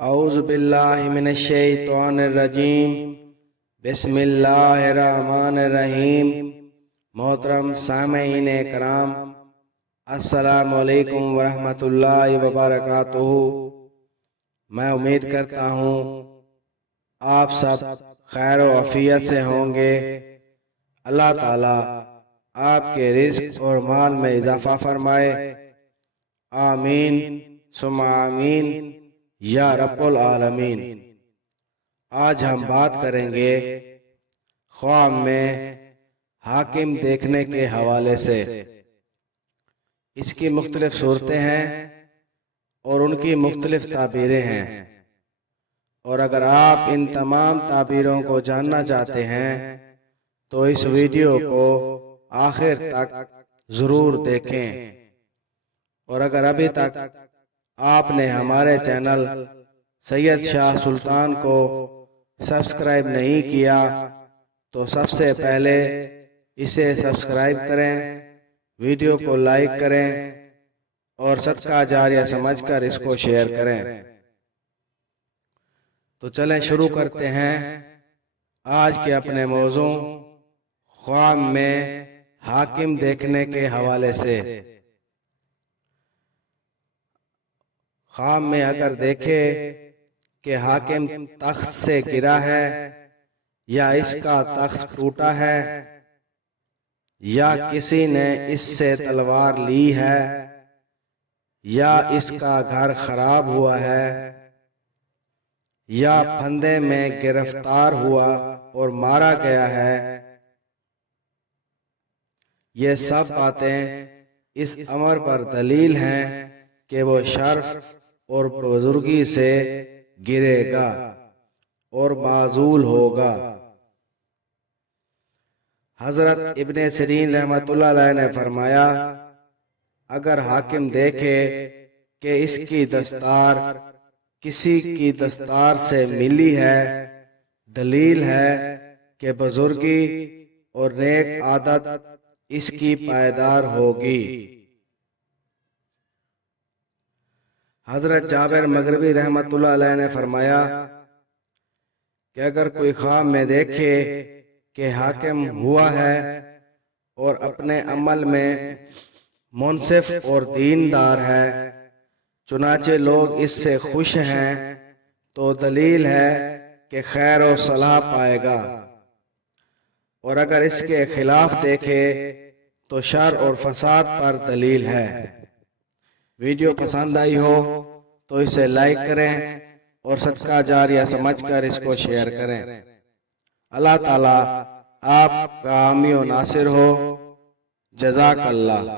اعوذ باللہ من الشیطان الرجیم بسم اللہ الرحمن الرحیم۔ محترم سامعین کرام، السلام علیکم ورحمۃ اللہ وبرکاتہ۔ میں امید کرتا ہوں آپ سب خیر و عافیت سے ہوں گے۔ اللہ تعالیٰ آپ کے رزق اور مال میں اضافہ فرمائے، آمین ثم آمین یا رب العالمین۔ آج ہم بات کریں گے خواب میں حاکم دیکھنے کے حوالے سے۔ اس کی مختلف صورتیں ہیں اور ان کی مختلف تعبیریں ہیں، اور اگر آپ ان تمام تعبیروں کو جاننا چاہتے ہیں تو اس ویڈیو کو آخر تک ضرور دیکھیں، اور اگر ابھی تک آپ نے ہمارے چینل سید شاہ سلطان کو سبسکرائب نہیں کیا تو سب سے پہلے اسے سبسکرائب کریں، ویڈیو کو لائک کریں اور صدقہ جاریہ سمجھ کر اس کو شیئر کریں۔ تو چلیں شروع کرتے ہیں آج کے اپنے موضوع خواب میں حاکم دیکھنے کے حوالے سے۔ خواب میں اگر دیکھے کہ حاکم تخت سے گرا ہے، یا اس کا تخت ٹوٹا ہے، یا کسی نے اس سے تلوار لی ہے، یا اس کا گھر خراب ہوا ہے، یا پھندے میں گرفتار ہوا اور مارا گیا ہے، یہ سب باتیں اس امر پر دلیل ہیں کہ وہ شرف اور بزرگی سے گرے گا اور معزول ہوگا۔ حضرت ابن سیرین رحمۃ اللہ علیہ نے فرمایا، اگر حاکم دیکھے کہ اس کی دستار کسی کی دستار سے ملی ہے، دلیل ہے کہ بزرگی اور نیک عادت اس کی پائیدار ہوگی۔ حضرت جابر مغربی رحمۃ اللہ علیہ نے فرمایا کہ اگر کوئی خواب میں دیکھے کہ حاکم ہوا ہے اور اپنے عمل میں منصف اور دیندار ہے، چنانچہ لوگ اس سے خوش ہیں، تو دلیل ہے کہ خیر و صلاح پائے گا، اور اگر اس کے خلاف دیکھے تو شر اور فساد پر دلیل ہے۔ ویڈیو پسند آئی ہو تو اسے لائک کریں اور صدقہ جاریہ سمجھ کر اس کو شیئر کریں۔ اللہ تعالیٰ آپ کا حامی و ناصر ہو۔ جزاک اللہ۔